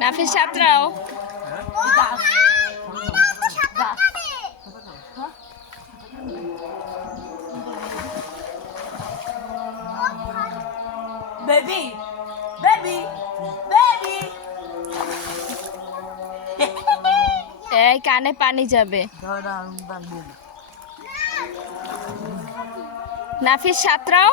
নাফিস সাঁতরাও। Baby baby baby এই কানে পানি যাবে। নাফিস সাঁতরাও।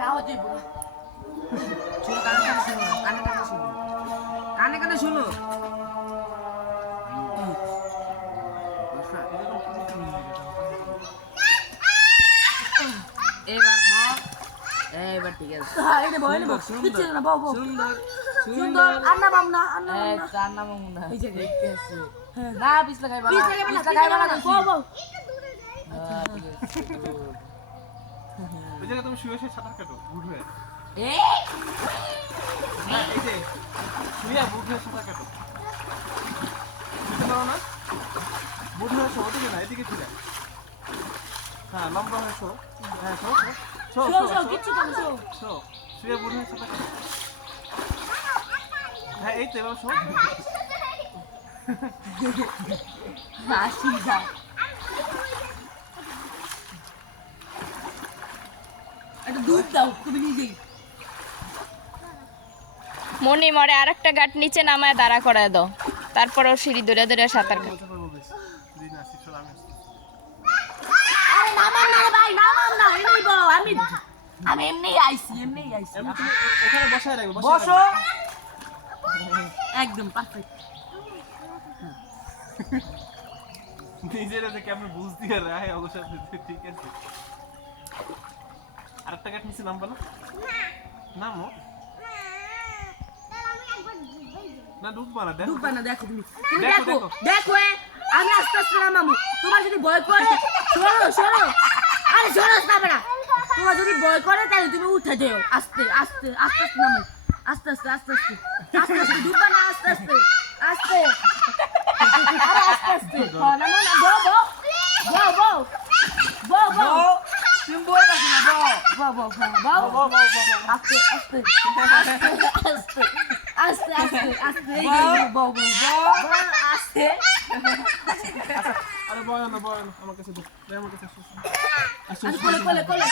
নাও দিব শুনো কানে কানে শুনো কানে কানে শুনো কানে কানে শুনো এবার বক এবার ঠিক আছে এটা বয় না বক সুন্দর না বক সুন্দর সুন্দর আন্না মামনা আন্না মামনা আন্না মামনা এই যে দেখতে আছে না পিছলা খাইবা পিছলা খাইবা না বক বক ওই জায়গায় তুমি শুয়ে শুয়ে সাঁতার কাটো বুট হয়ে। না এই যে শুয়ে বুট হয়ে সাঁতার কাটো। বুঝতে পারো না? বুট হয়ে শো ওদিকে না এদিকে ছিল হ্যাঁ লম্বা হয়ে শো। হ্যাঁ শো শো শো শো কিচ্ছু না শো। শো শুয়ে বুট হয়ে সাঁতার কাটো। হ্যাঁ এই তো এবার শো। হাসি যা। ডুব দাও তুমি নিজেই। মনি মরে আর একটা গাঁট নিচে নামায় দাঁড়া করায় দাও। তারপরে সিঁড়ি দূরে দূরে সাঁতার নিজেরা কেমন বুঝতে ঠিক আছে। আরেকটা কাট নিচে নামবা না? নামো। না ডুববা না দেখো। ডুববা না দেখো তুমি। দেখো, দেখো আমি আস্তে আস্তে নামাবো। তোমার যদি ভয় করে সরো সরো আরে সরো পাবে না তোমার যদি ভয় করে তাহলে তুমি উঠে যেও। আস্তে আস্তে আস্তে আস্তে নামো আস্তে আস্তে আস্তে আস্তে। আস্তে আস্তে ডুববা না আস্তে আস্তে। আস্তে। আরে আস্তে আস্তে। নামো না। বাবা বাও বাও বাও আস্তে আস্তে আস্তে আস্তে আস্তে আস্তে এই বাও বাও বাও আস্তে আরে বয় না বয় আমার কাছে দে আমার কাছে আসো কোলে কোলে কোলে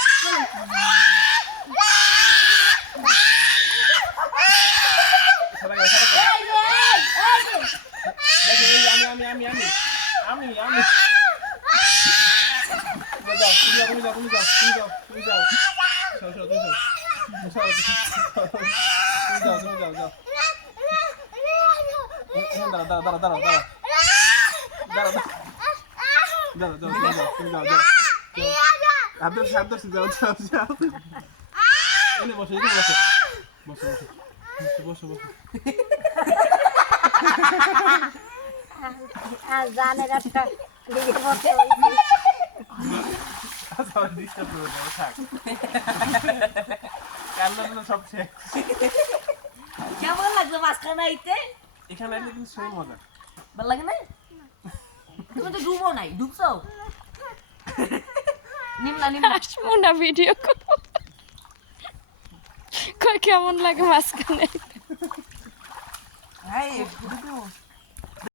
আমি আমি আমি আমি আমি আমি তুমি যাও তুমি যাও তুমি যাও তুমি যাও তুমি যাও তুমি যাও তুমি যাও যাও দাঁড়া দাঁড়া দাঁড়া দাঁড়া দাঁড়া দাঁড়া দাঁড়া যাও তুমি যাও তুমি যাও যাও আদর্শ আদর্শ যাও যাও যাও এনে বসে এনে বসে বসে বসে বসে বসে জানে রাস্তা ডিস্টার্ব করে থাক। সব শেষ। কেমন লাগছে মাঝখানে আইতে? এখানে আসলে কিন্তু সেই মজা। ভালো লাগে না? তুমি তো ডুবো নাই ডুবছো? নিমলা নিমলা। আসব না ভিডিও কেমন লাগে মাঝখানে হ্যাঁ